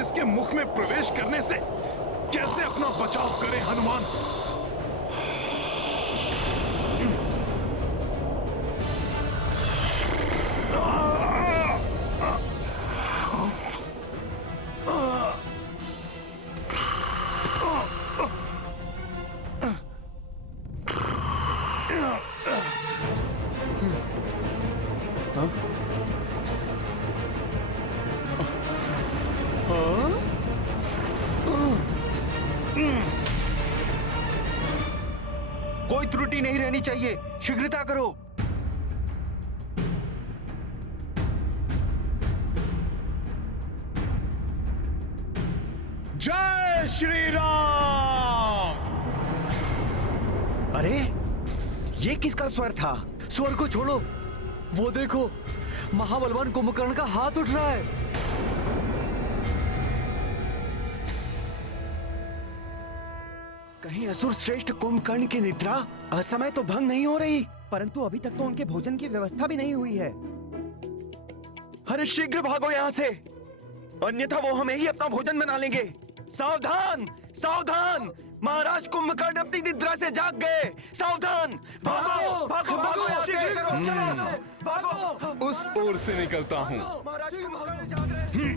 इसके मुख में प्रवेश करने से कैसे अपना बचाव करें हनुमान? कोई त्रुटि नहीं रहनी चाहिए, शीघ्रता करो। जय श्री राम। अरे ये किसका स्वर था? स्वर को छोड़ो, वो देखो महाबलवान कुंभकर्ण का हाथ उठ रहा है। कहीं असुर श्रेष्ठ कुंभकर्ण की निद्रा असमय तो भंग नहीं हो रही? परंतु अभी तक तो उनके भोजन की व्यवस्था भी नहीं हुई है। अरे शीघ्र भागो यहाँ से, अन्यथा वो हमें ही अपना भोजन बना लेंगे। सावधान सावधान, महाराज कुंभकर्ण अपनी निद्रा से जाग गए। सावधान, भागो भागो भागो, शीघ्र करो, चलो भागो। उस ओर से निकलता हूँ। महाराज कुंभकर्ण जाग रहे हैं।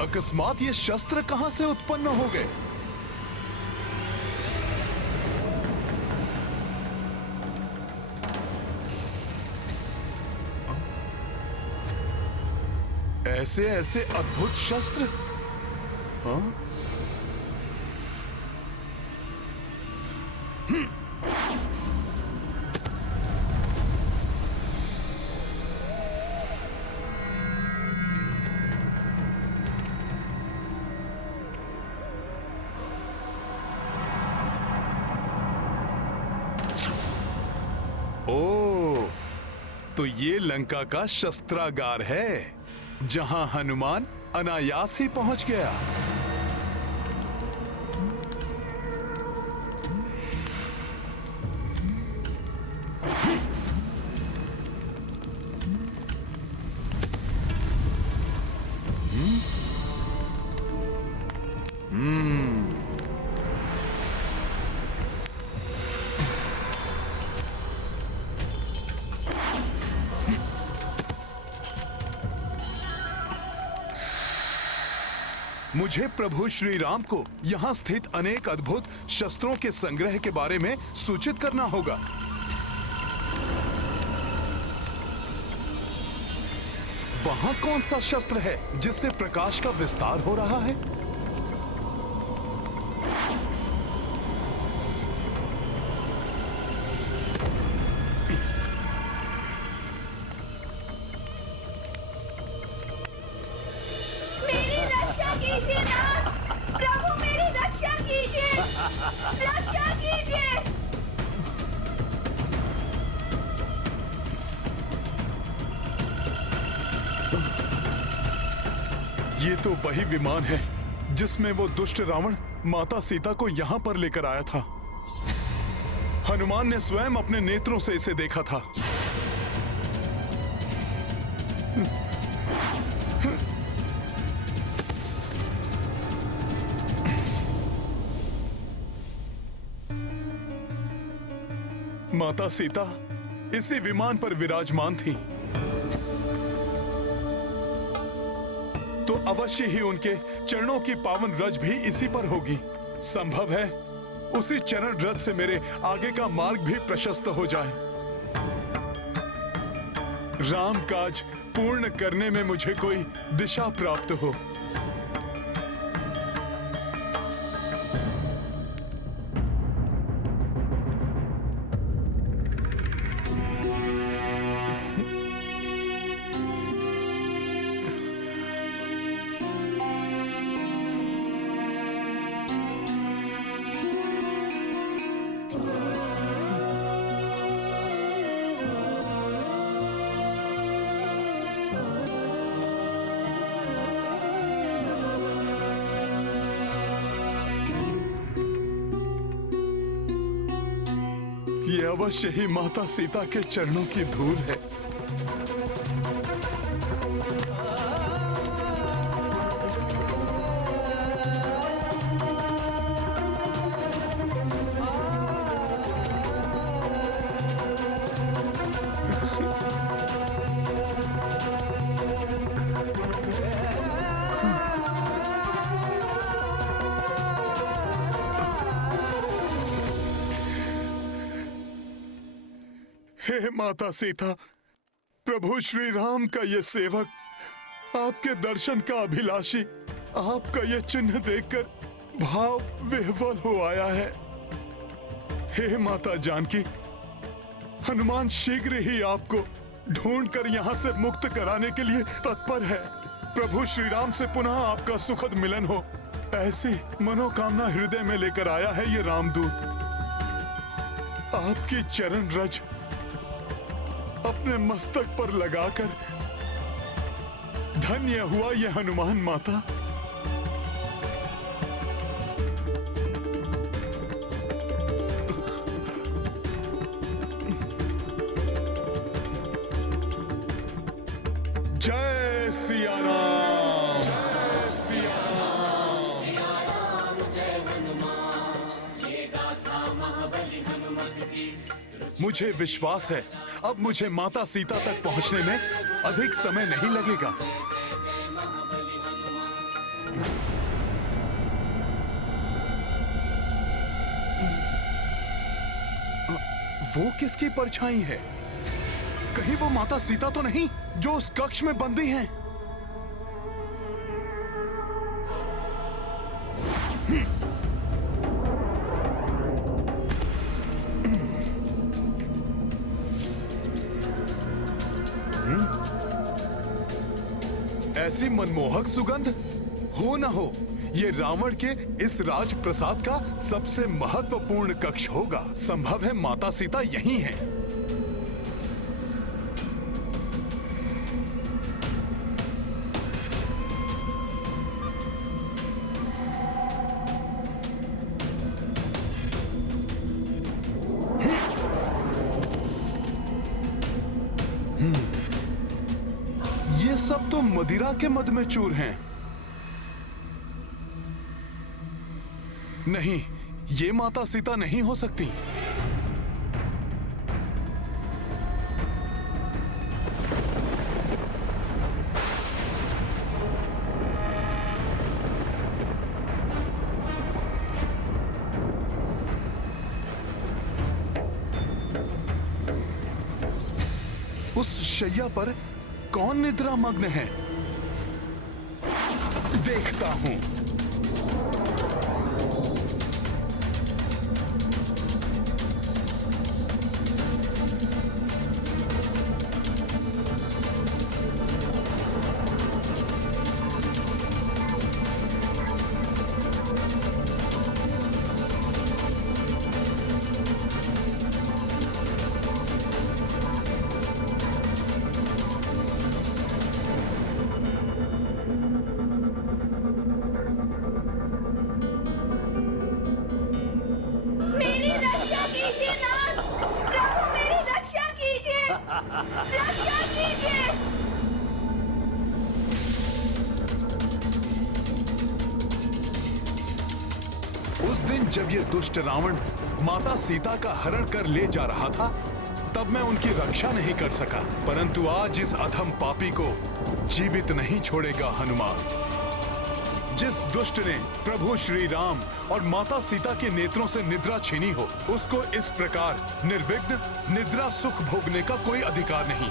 अकस्मात ये शस्त्र कहां से उत्पन्न हो गए? ऐसे ऐसे अद्भुत शस्त्र? हाँ? ओ, तो ये लंका का शस्त्रागार है जहां हनुमान अनायास ही पहुंच गया। मुझे प्रभु श्री राम को यहाँ स्थित अनेक अद्भुत शस्त्रों के संग्रह के बारे में सूचित करना होगा। वहां कौन सा शस्त्र है जिससे प्रकाश का विस्तार हो रहा है? कीजिए नाथ, प्रभु मेरी रक्षा कीजिए, रक्षा कीजिए। ये तो वही विमान है जिसमें वो दुष्ट रावण माता सीता को यहाँ पर लेकर आया था। हनुमान ने स्वयं अपने नेत्रों से इसे देखा था। माता सीता इसी विमान पर विराजमान थी, तो अवश्य ही उनके चरणों की पावन रज भी इसी पर होगी। संभव है उसी चरण रज से मेरे आगे का मार्ग भी प्रशस्त हो जाए। राम काज पूर्ण करने में मुझे कोई दिशा प्राप्त हो। ये अवश्य ही माता सीता के चरणों की धूल है। हे माता सीता, प्रभु श्री राम का ये सेवक, आपके दर्शन का अभिलाषी, आपका ये चिन्ह देखकर भाव विह्वल हो आया है। हे माता जानकी, हनुमान शीघ्र ही आपको ढूंढकर यहाँ से मुक्त कराने के लिए तत्पर है। प्रभु श्री राम से पुनः आपका सुखद मिलन हो, ऐसी मनोकामना हृदय में लेकर आया है ये रामदूत। आपकी चरण रज अपने मस्तक पर लगाकर धन्य हुआ ये हनुमान माता। जय सिया राम, जय सिया राम, सिया राम जय हनुमान, ये गाथा महाबली हनुमत की। मुझे विश्वास है अब मुझे माता सीता तक पहुंचने में अधिक समय नहीं लगेगा। वो किसकी परछाई है? कहीं वो माता सीता तो नहीं जो उस कक्ष में बंदी हैं? ऐसी मनमोहक सुगंध हो न हो, ये रावण के इस राजप्रसाद का सबसे महत्वपूर्ण कक्ष होगा। संभव है माता सीता यहीं हैं। ये सब तो मदिरा के मद में चूर हैं। नहीं, ये माता सीता नहीं हो सकती। उस शैया पर कौन निद्रा मग्न है? देखता हूं। मेरी रक्षा कीजिए नाथ, प्रभु मेरी रक्षा कीजिए, रक्षा कीजिए। उस दिन जब ये दुष्ट रावण माता सीता का हरण कर ले जा रहा था, तब मैं उनकी रक्षा नहीं कर सका, परंतु आज इस अधम पापी को जीवित नहीं छोड़ेगा हनुमान। जिस दुष्ट ने प्रभु श्री राम और माता सीता के नेत्रों से निद्रा छीनी हो, उसको इस प्रकार निर्विघ्न निद्रा सुख भोगने का कोई अधिकार नहीं।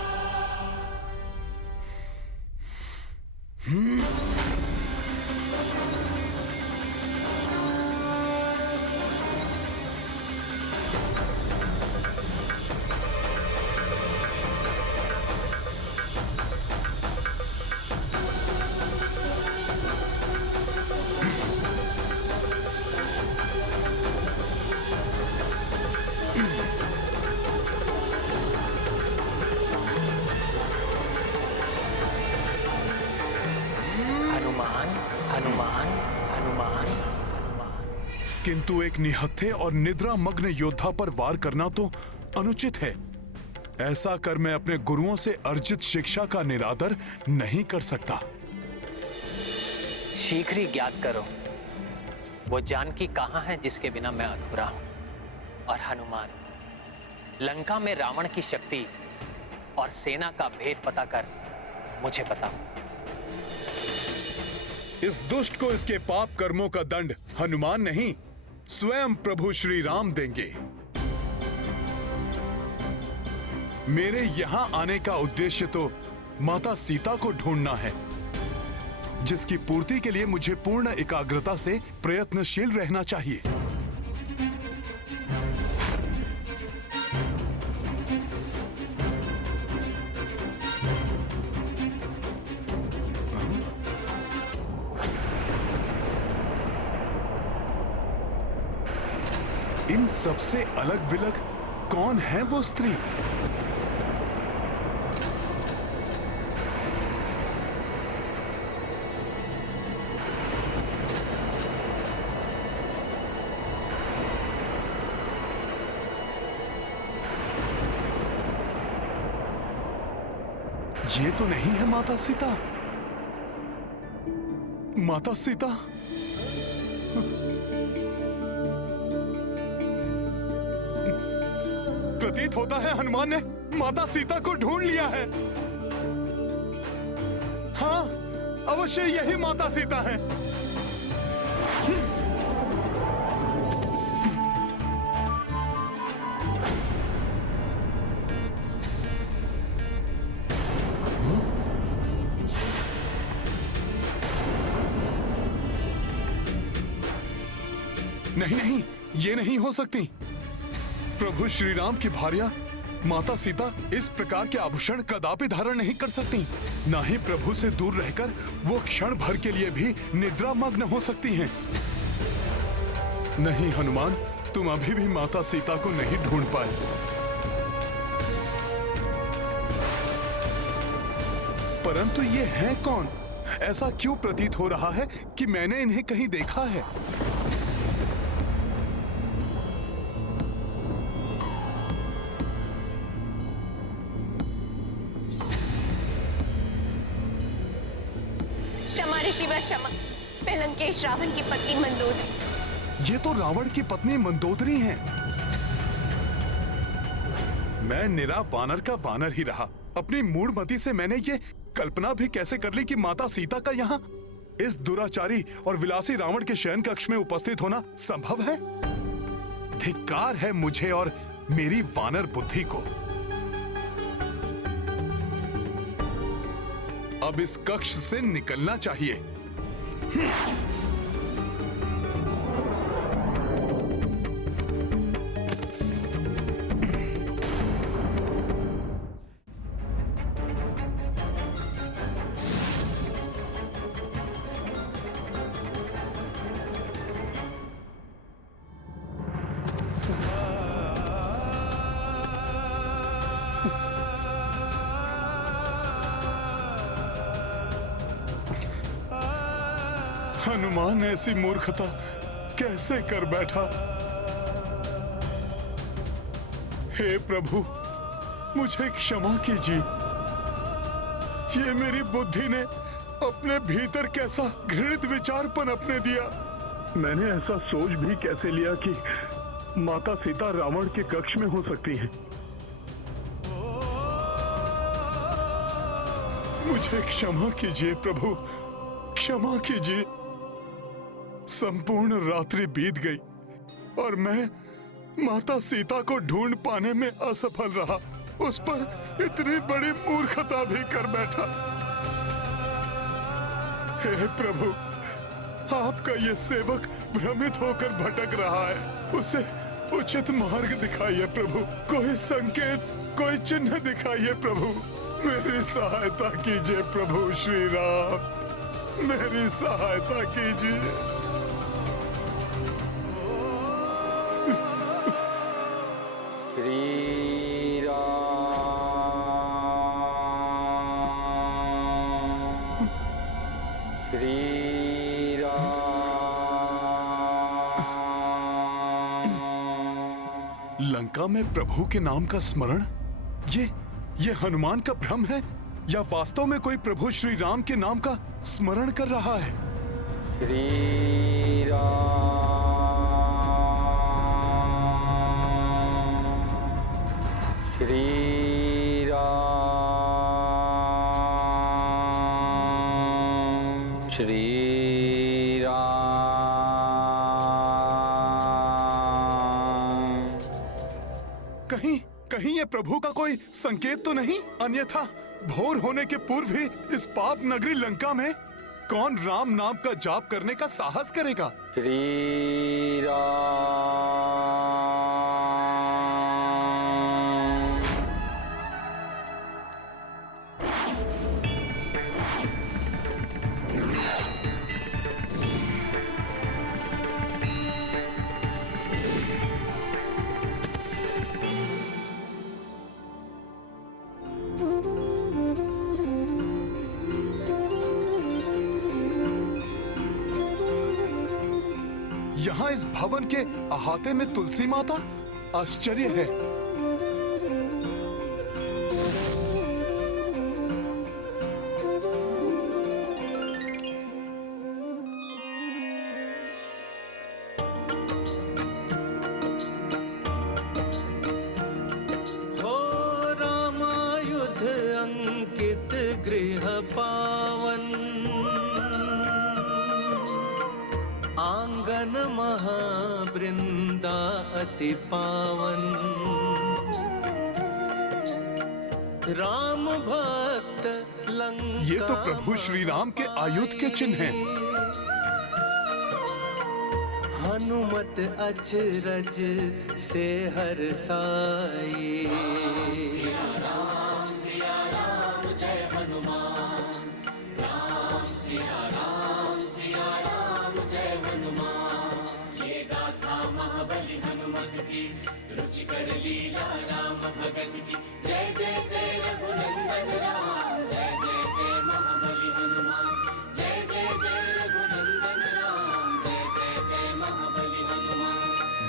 किंतु एक निहत्थे और निद्रा मग्न योद्धा पर वार करना तो अनुचित है। ऐसा कर मैं अपने गुरुओं से अर्जित शिक्षा का निरादर नहीं कर सकता। शीघ्र ही ज्ञात करो वो जानकी कहाँ है जिसके बिना मैं अधूरा हूं। और हनुमान, लंका में रावण की शक्ति और सेना का भेद पता कर मुझे बताओ। इस दुष्ट को इसके पाप कर्मों का दंड हनुमान नहीं, स्वयं प्रभु श्री राम देंगे। मेरे यहां आने का उद्देश्य तो माता सीता को ढूंढना है, जिसकी पूर्ति के लिए मुझे पूर्ण एकाग्रता से प्रयत्नशील रहना चाहिए। इन सबसे अलग विलग कौन है वो स्त्री? ये तो नहीं है माता सीता। माता सीता, प्रतीत होता है हनुमान ने माता सीता को ढूंढ लिया है। हाँ, अवश्य यही माता सीता है। नहीं नहीं, ये नहीं हो सकती। प्रभु श्री राम की भार्या माता सीता इस प्रकार के आभूषण कदापि धारण नहीं कर सकती। ना ही प्रभु से दूर रहकर वो क्षण भर के लिए भी निद्रा मग्न हो सकती हैं। नहीं हनुमान, तुम अभी भी माता सीता को नहीं ढूंढ पाए। परंतु ये हैं कौन? ऐसा क्यों प्रतीत हो रहा है कि मैंने इन्हें कहीं देखा है? क्षमा ऋषिवर क्षमा, मैं लंकेश रावण की पत्नी मंदोदरी। ये तो रावण की पत्नी मंदोदरी हैं। मैं निरा वानर का वानर ही रहा। अपनी मूढ़मति से मैंने ये कल्पना भी कैसे कर ली कि माता सीता का यहाँ इस दुराचारी और विलासी रावण के शयन कक्ष में उपस्थित होना संभव है? धिक्कार है मुझे और मेरी वानर बुद्धि को। अब इस कक्ष से निकलना चाहिए। हनुमान ऐसी मूर्खता कैसे कर बैठा? हे प्रभु, मुझे क्षमा कीजिए। ये मेरी बुद्धि ने अपने भीतर कैसा घृणित विचार पनपने दिया। मैंने ऐसा सोच भी कैसे लिया कि माता सीता रावण के कक्ष में हो सकती हैं। मुझे क्षमा कीजिए प्रभु, क्षमा कीजिए। संपूर्ण रात्रि बीत गई और मैं माता सीता को ढूंढ पाने में असफल रहा। उस पर इतनी बड़ी मूर्खता भी कर बैठा। हे प्रभु, आपका ये सेवक भ्रमित होकर भटक रहा है। उसे उचित मार्ग दिखाइए प्रभु। कोई संकेत, कोई चिन्ह दिखाइए प्रभु। मेरी सहायता कीजिए प्रभु श्री राम, मेरी सहायता कीजिए। श्री राम, श्री राम। लंका में प्रभु के नाम का स्मरण, ये हनुमान का भ्रम है या वास्तव में कोई प्रभु श्री राम के नाम का स्मरण कर रहा है? श्री राम, श्री राम, श्री राम। कहीं ये प्रभु का कोई संकेत तो नहीं? अन्यथा भोर होने के पूर्व ही इस पाप नगरी लंका में कौन राम नाम का जाप करने का साहस करेगा? श्री राम। यहाँ इस भवन के अहाते में तुलसी माता? आश्चर्य है। हो रामायुध अंकित गृह पावन, आंगन महावृंदा अति पावन। राम भक्त लंका, ये तो प्रभु श्री राम के आयुध के चिन्ह हैं। हनुमत अचरज से हर्षाई।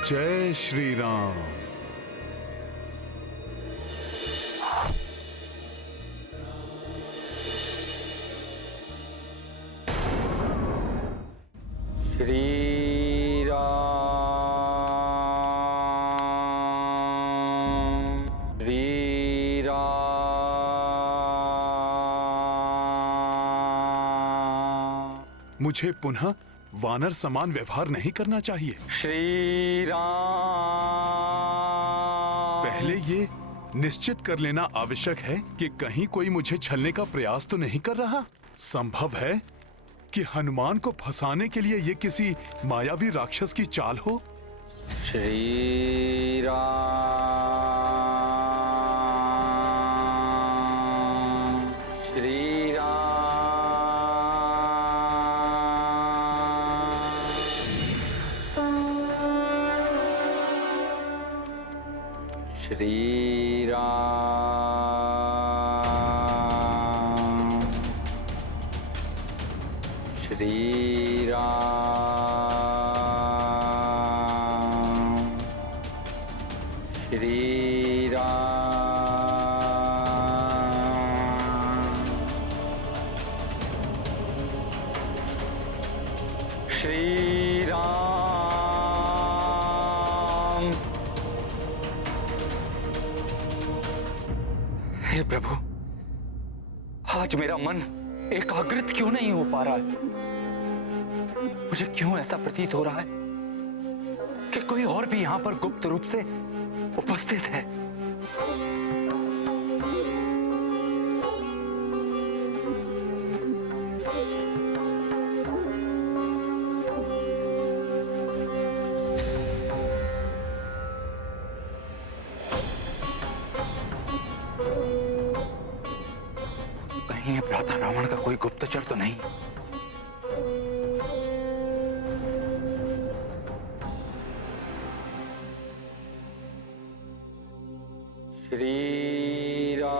जय श्री राम। श्री राम, श्री राम। मुझे पुनः वानर समान व्यवहार नहीं करना चाहिए। श्री राम। पहले ये निश्चित कर लेना आवश्यक है कि कहीं कोई मुझे छलने का प्रयास तो नहीं कर रहा। संभव है कि हनुमान को फंसाने के लिए ये किसी मायावी राक्षस की चाल हो। श्री राम, श्री श्री राम, श्री राम, श्री राम, श्री राम। हे प्रभु, आज मेरा मन एकाग्रित क्यों नहीं हो पा रहा है? मुझे क्यों ऐसा प्रतीत हो रहा है कि कोई और भी यहाँ पर गुप्त रूप से उपस्थित है? कहीं ये भ्राता रावण का कोई गुप्तचर तो नहीं? श्री राम,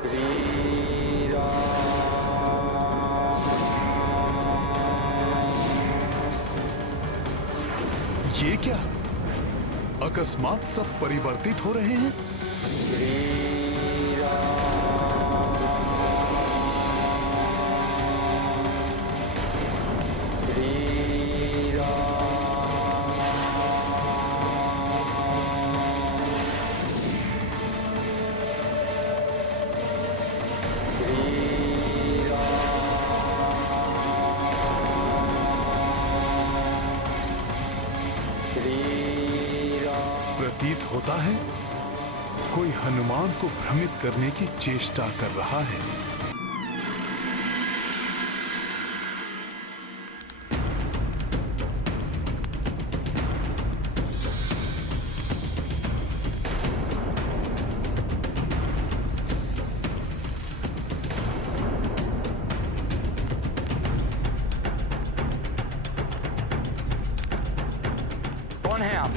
श्री राम, ये क्या? अकस्मात सब परिवर्तित हो रहे हैं। प्रतीत होता है कोई हनुमान को भ्रमित करने की चेष्टा कर रहा है। कौन है आप?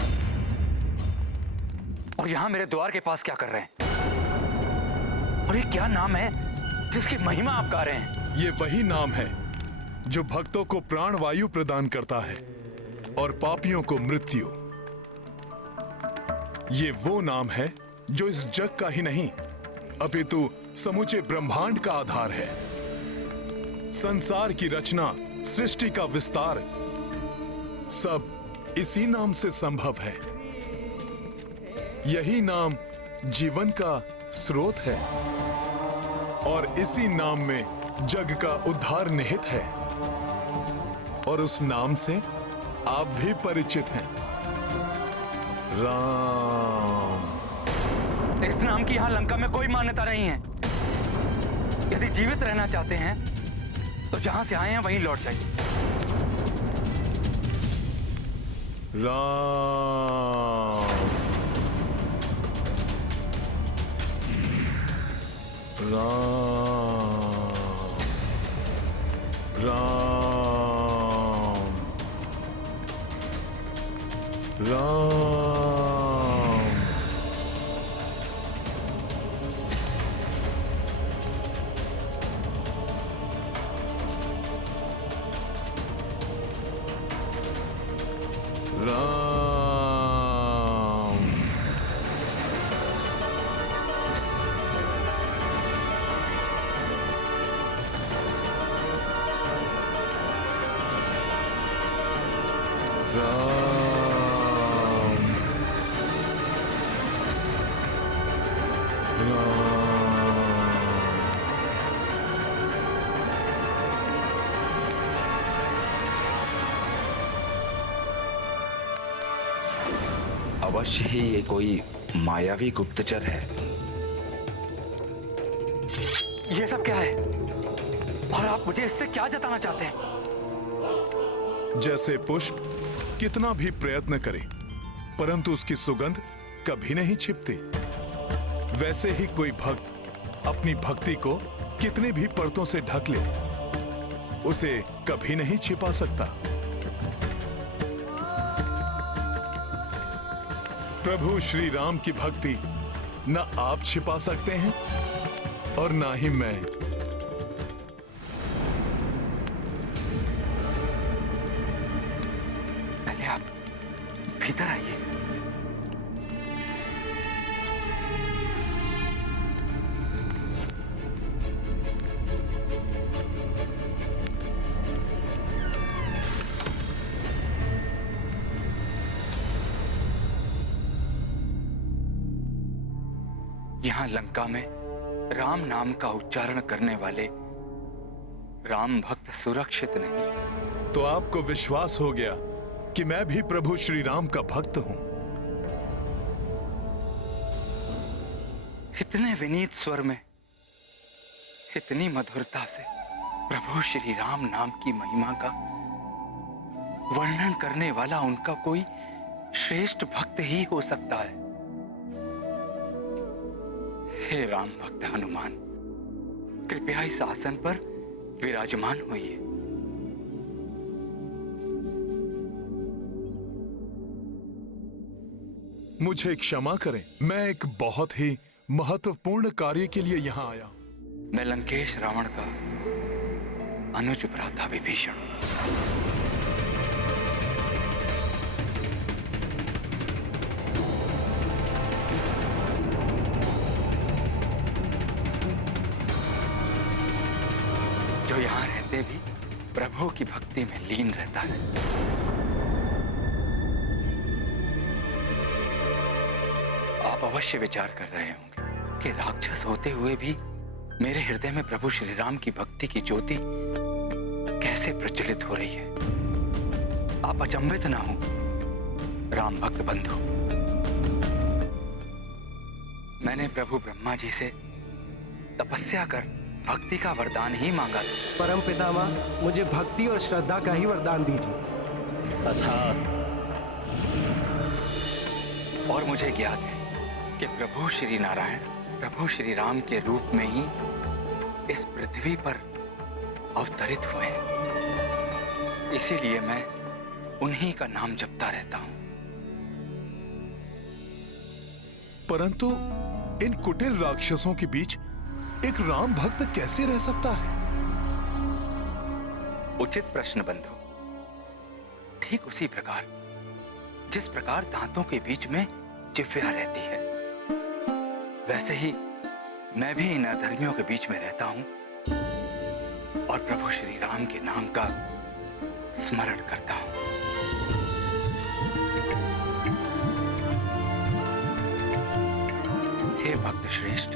और यहां मेरे द्वार के पास क्या कर रहे हैं? और ये क्या नाम है जिसकी महिमा आप गा रहे हैं? ये वही नाम है जो भक्तों को प्राण वायु प्रदान करता है और पापियों को मृत्यु। ये वो नाम है जो इस जग का ही नहीं अपितु समूचे ब्रह्मांड का आधार है। संसार की रचना, सृष्टि का विस्तार सब इसी नाम से संभव है। यही नाम जीवन का स्रोत है और इसी नाम में जग का उद्धार निहित है। और उस नाम से आप भी परिचित हैं, राम। इस नाम की यहां लंका में कोई मान्यता नहीं है। यदि जीवित रहना चाहते हैं तो जहां से आए हैं वहीं लौट जाइए। राम राम राम राम। राम अवश्य ही ये कोई मायावी गुप्तचर है। ये सब क्या है? और आप मुझे इससे क्या जताना चाहते हैं? जैसे पुष्प कितना भी प्रयत्न करे परंतु उसकी सुगंध कभी नहीं छिपती, वैसे ही कोई भक्त अपनी भक्ति को कितने भी परतों से ढक ले उसे कभी नहीं छिपा सकता। प्रभु श्री राम की भक्ति न आप छिपा सकते हैं और ना ही मैं। पहले आप भीतर आइए। यहां लंका में राम नाम का उच्चारण करने वाले राम भक्त सुरक्षित नहीं। तो आपको विश्वास हो गया कि मैं भी प्रभु श्री राम का भक्त हूं। इतने विनीत स्वर में, इतनी मधुरता से प्रभु श्री राम नाम की महिमा का वर्णन करने वाला उनका कोई श्रेष्ठ भक्त ही हो सकता है। हे राम भक्त हनुमान, कृपया इस आसन पर विराजमान होइए। मुझे क्षमा करें, मैं एक बहुत ही महत्वपूर्ण कार्य के लिए यहाँ आया हूं। मैं लंकेश रावण का अनुज भ्राता विभीषण। जो यहाँ रहते भी प्रभु की भक्ति में लीन रहता है। आप अवश्य विचार कर रहे होंगे कि राक्षस होते हुए भी मेरे हृदय में प्रभु श्री राम की भक्ति की ज्योति कैसे प्रज्वलित हो रही है। आप अचंभित ना हो राम भक्त बंधु। मैंने प्रभु ब्रह्मा जी से तपस्या कर भक्ति का वरदान ही मांगा था। परम पितामह, मुझे भक्ति और श्रद्धा का ही वरदान दीजिए। और मुझे ज्ञात है कि प्रभु श्री नारायण प्रभु श्री राम के रूप में ही इस पृथ्वी पर अवतरित हुए हैं। इसीलिए मैं उन्हीं का नाम जपता रहता हूं। परंतु इन कुटिल राक्षसों के बीच एक राम भक्त कैसे रह सकता है? उचित प्रश्न बंधु। ठीक उसी प्रकार जिस प्रकार दांतों के बीच में जिह्वा रहती है, वैसे ही मैं भी इन अधर्मियों के बीच में रहता हूं और प्रभु श्री राम के नाम का स्मरण करता हूं। हे भक्त श्रेष्ठ,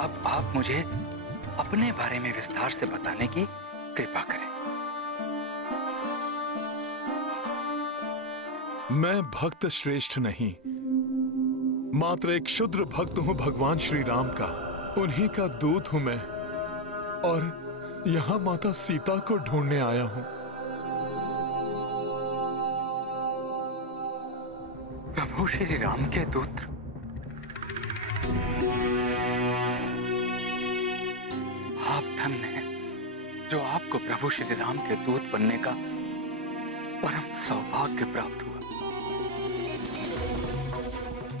अब आप मुझे अपने बारे में विस्तार से बताने की कृपा करें। मैं भक्त श्रेष्ठ नहीं, मात्र एक क्षुद्र भक्त हूं भगवान श्री राम का। उन्हीं का दूत हूं मैं और यहां माता सीता को ढूंढने आया हूं। प्रभु श्री राम के दूत? आप धन्य हैं जो आपको प्रभु श्री राम के दूत बनने का परम सौभाग्य प्राप्त हुआ।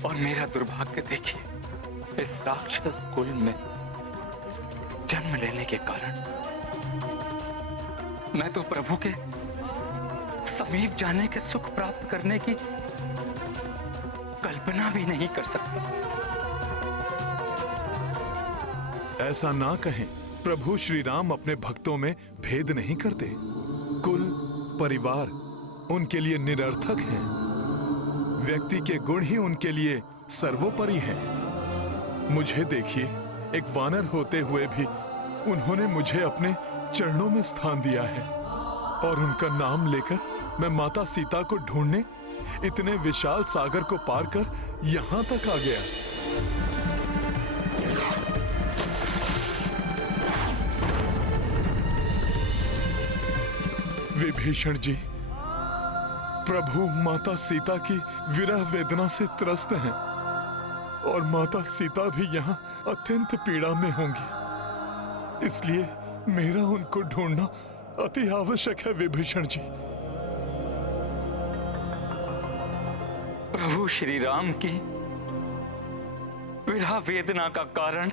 और मेरा दुर्भाग्य देखिए, इस राक्षस कुल में जन्म लेने के कारण मैं तो प्रभु के समीप जाने के सुख प्राप्त करने की कल्पना भी नहीं कर सकता। ऐसा ना कहें, प्रभु श्री राम अपने भक्तों में भेद नहीं करते। कुल परिवार उनके लिए निरर्थक हैं। व्यक्ति के गुण ही उनके लिए सर्वोपरि हैं। मुझे देखिए, एक वानर होते हुए भी उन्होंने मुझे अपने चरणों में स्थान दिया है और उनका नाम लेकर मैं माता सीता को ढूंढने इतने विशाल सागर को पार कर यहां तक आ गया। विभीषण जी, प्रभु माता सीता की विरह वेदना से त्रस्त हैं और माता सीता भी यहाँ अत्यंत पीड़ा में होंगी। इसलिए मेरा उनको ढूंढना अति आवश्यक है विभीषण जी। प्रभु श्री राम की विरह वेदना का कारण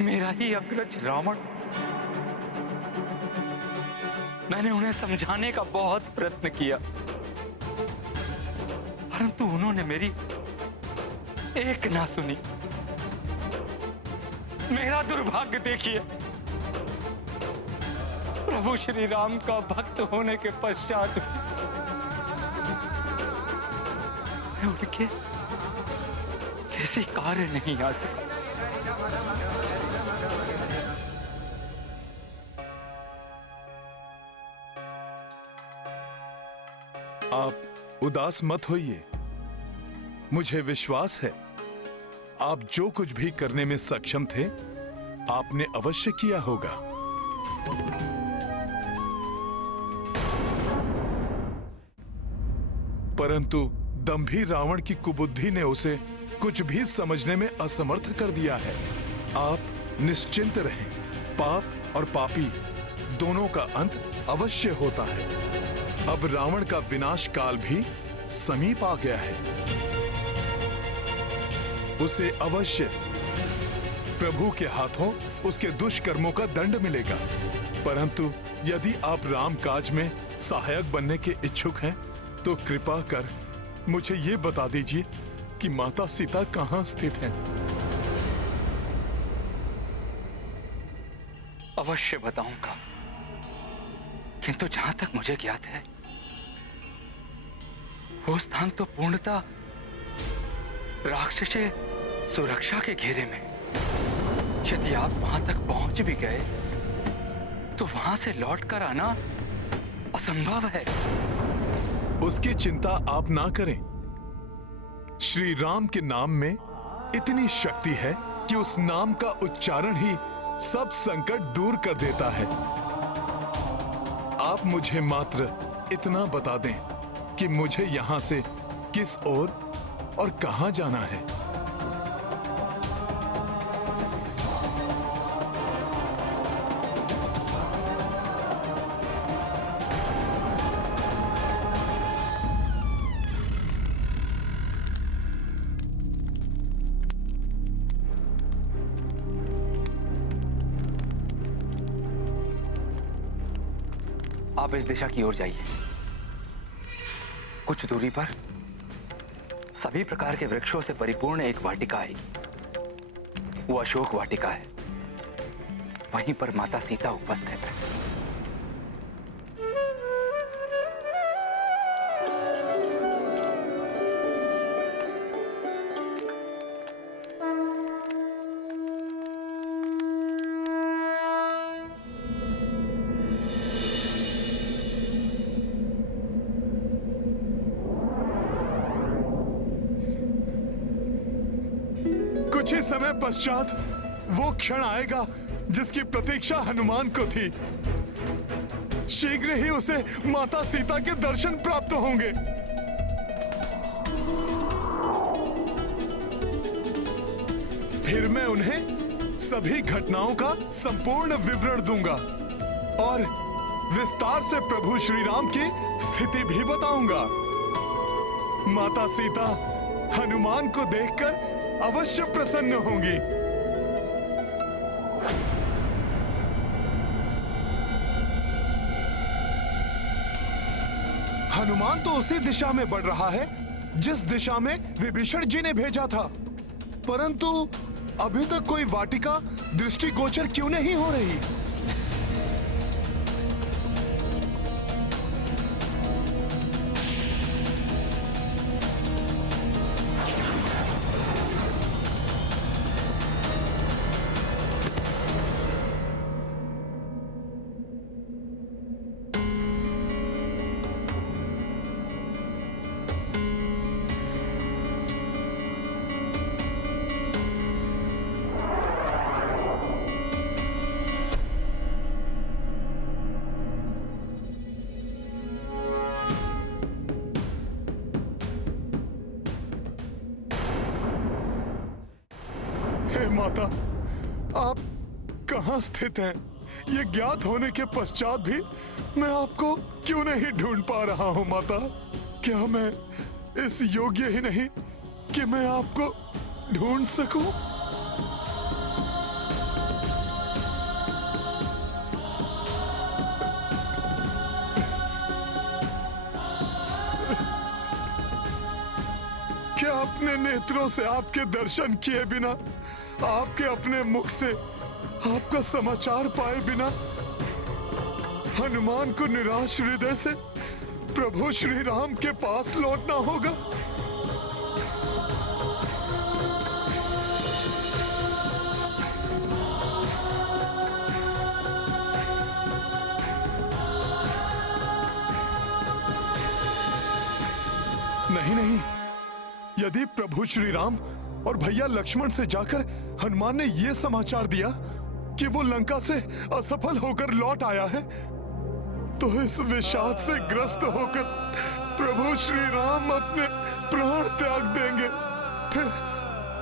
मेरा ही अग्रज रावण। मैंने उन्हें समझाने का बहुत प्रयत्न किया, परंतु उन्होंने मेरी एक ना सुनी। मेरा दुर्भाग्य देखिए, प्रभु श्री राम का भक्त होने के पश्चात मैं उनके किसी कार्य नहीं आ सका। आप उदास मत होइए। मुझे विश्वास है आप जो कुछ भी करने में सक्षम थे, आपने अवश्य किया होगा। परंतु दंभी रावण की कुबुद्धि ने उसे कुछ भी समझने में असमर्थ कर दिया है। आप निश्चिंत रहें, पाप और पापी दोनों का अंत अवश्य होता है। अब रावण का विनाश काल भी समीप आ गया है। उसे अवश्य प्रभु के हाथों उसके दुष्कर्मों का दंड मिलेगा। परंतु यदि आप राम काज में सहायक बनने के इच्छुक हैं, तो कृपा कर मुझे ये बता दीजिए कि माता सीता कहाँ स्थित हैं। अवश्य बताऊंगा, किंतु जहां तक मुझे ज्ञात है वो स्थान तो पूर्णतः राक्षसी सुरक्षा के घेरे में। यदि आप वहां तक पहुंच भी गए तो वहां से लौटकर आना असंभव है। उसकी चिंता आप ना करें। श्री राम के नाम में इतनी शक्ति है कि उस नाम का उच्चारण ही सब संकट दूर कर देता है। आप मुझे मात्र इतना बता दें कि मुझे यहां से किस ओर और कहां जाना है। आप इस दिशा की ओर जाइए। कुछ दूरी पर सभी प्रकार के वृक्षों से परिपूर्ण एक वाटिका आएगी। वो अशोक वाटिका है। वहीं पर माता सीता उपस्थित है। कुछ ही समय पश्चात वो क्षण आएगा जिसकी प्रतीक्षा हनुमान को थी। शीघ्र ही उसे माता सीता के दर्शन प्राप्त होंगे। फिर मैं उन्हें सभी घटनाओं का संपूर्ण विवरण दूंगा और विस्तार से प्रभु श्री राम की स्थिति भी बताऊंगा। माता सीता हनुमान को देखकर अवश्य प्रसन्न होंगी। हनुमान तो उसी दिशा में बढ़ रहा है जिस दिशा में विभीषण जी ने भेजा था, परंतु अभी तक कोई वाटिका दृष्टिगोचर क्यों नहीं हो रही? हे माता, आप कहां स्थित हैं? ये ज्ञात होने के पश्चात भी मैं आपको क्यों नहीं ढूंढ पा रहा हूं माता? क्या मैं इस योग्य ही नहीं कि मैं आपको ढूंढ सकूं? क्या अपने नेत्रों से आपके दर्शन किए बिना, आपके अपने मुख से आपका समाचार पाए बिना हनुमान को निराश हृदय से प्रभु श्री राम के पास लौटना होगा? नहीं नहीं, यदि प्रभु श्री राम और भैया लक्ष्मण से जाकर हनुमान ने यह समाचार दिया कि वो लंका से असफल होकर लौट आया है, तो इस विषाद से ग्रस्त होकर प्रभु श्री राम अपने प्राण त्याग देंगे।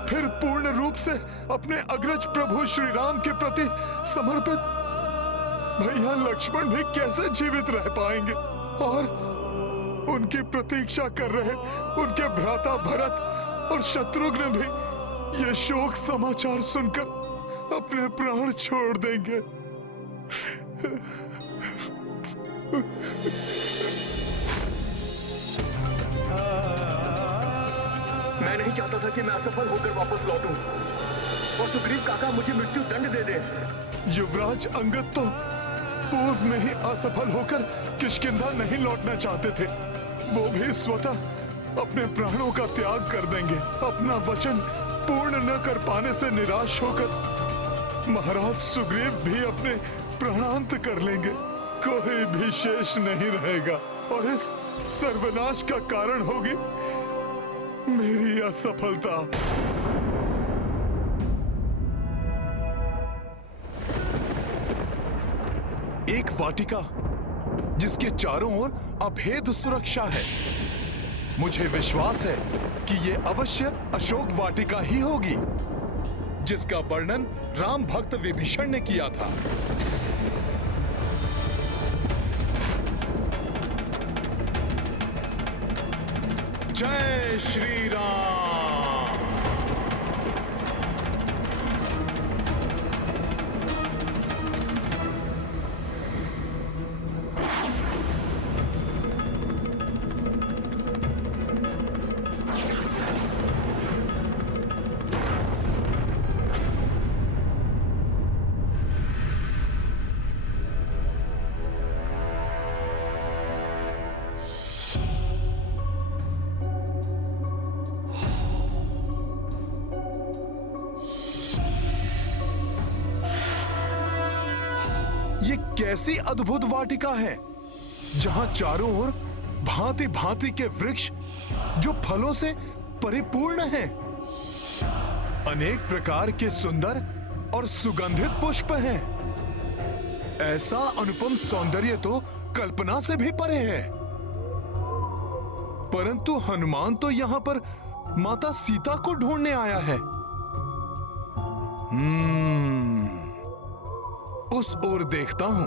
फिर पूर्ण रूप से अपने अग्रज प्रभु श्री राम के प्रति समर्पित भैया लक्ष्मण भी कैसे जीवित रह पाएंगे? और उनकी प्रतीक्षा कर रहे उनके भ्राता भरत और शत्रुघ्न भी ये शोक समाचार सुनकर अपने प्राण छोड़ देंगे। मैं नहीं चाहता था कि मैं असफल होकर वापस लौटूं और सुग्रीव काका मुझे मृत्यु दंड दे दे। युवराज अंगद तो पूर्व में ही असफल होकर किष्किंधा नहीं लौटना चाहते थे। वो भी स्वतः अपने प्राणों का त्याग कर देंगे। अपना वचन पूर्ण न कर पाने से निराश होकर महाराज सुग्रीव भी अपने प्राणांत कर लेंगे। कोई भी शेष नहीं रहेगा और इस सर्वनाश का कारण होगी मेरी असफलता। एक वाटिका जिसके चारों ओर अभेद सुरक्षा है। मुझे विश्वास है कि यह अवश्य अशोक वाटिका ही होगी जिसका वर्णन राम भक्त विभीषण ने किया था। जय श्री राम। ये कैसी अद्भुत वाटिका है जहां चारों ओर भांति भांति के वृक्ष जो फलों से परिपूर्ण हैं। अनेक प्रकार के सुंदर और सुगंधित पुष्प हैं। ऐसा अनुपम सौंदर्य तो कल्पना से भी परे है। परंतु हनुमान तो यहां पर माता सीता को ढूंढने आया है। उस ओर देखता हूं।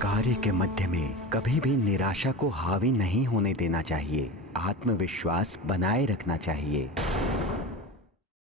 कार्य के मध्य में कभी भी निराशा को हावी नहीं होने देना चाहिए। आत्मविश्वास बनाए रखना चाहिए।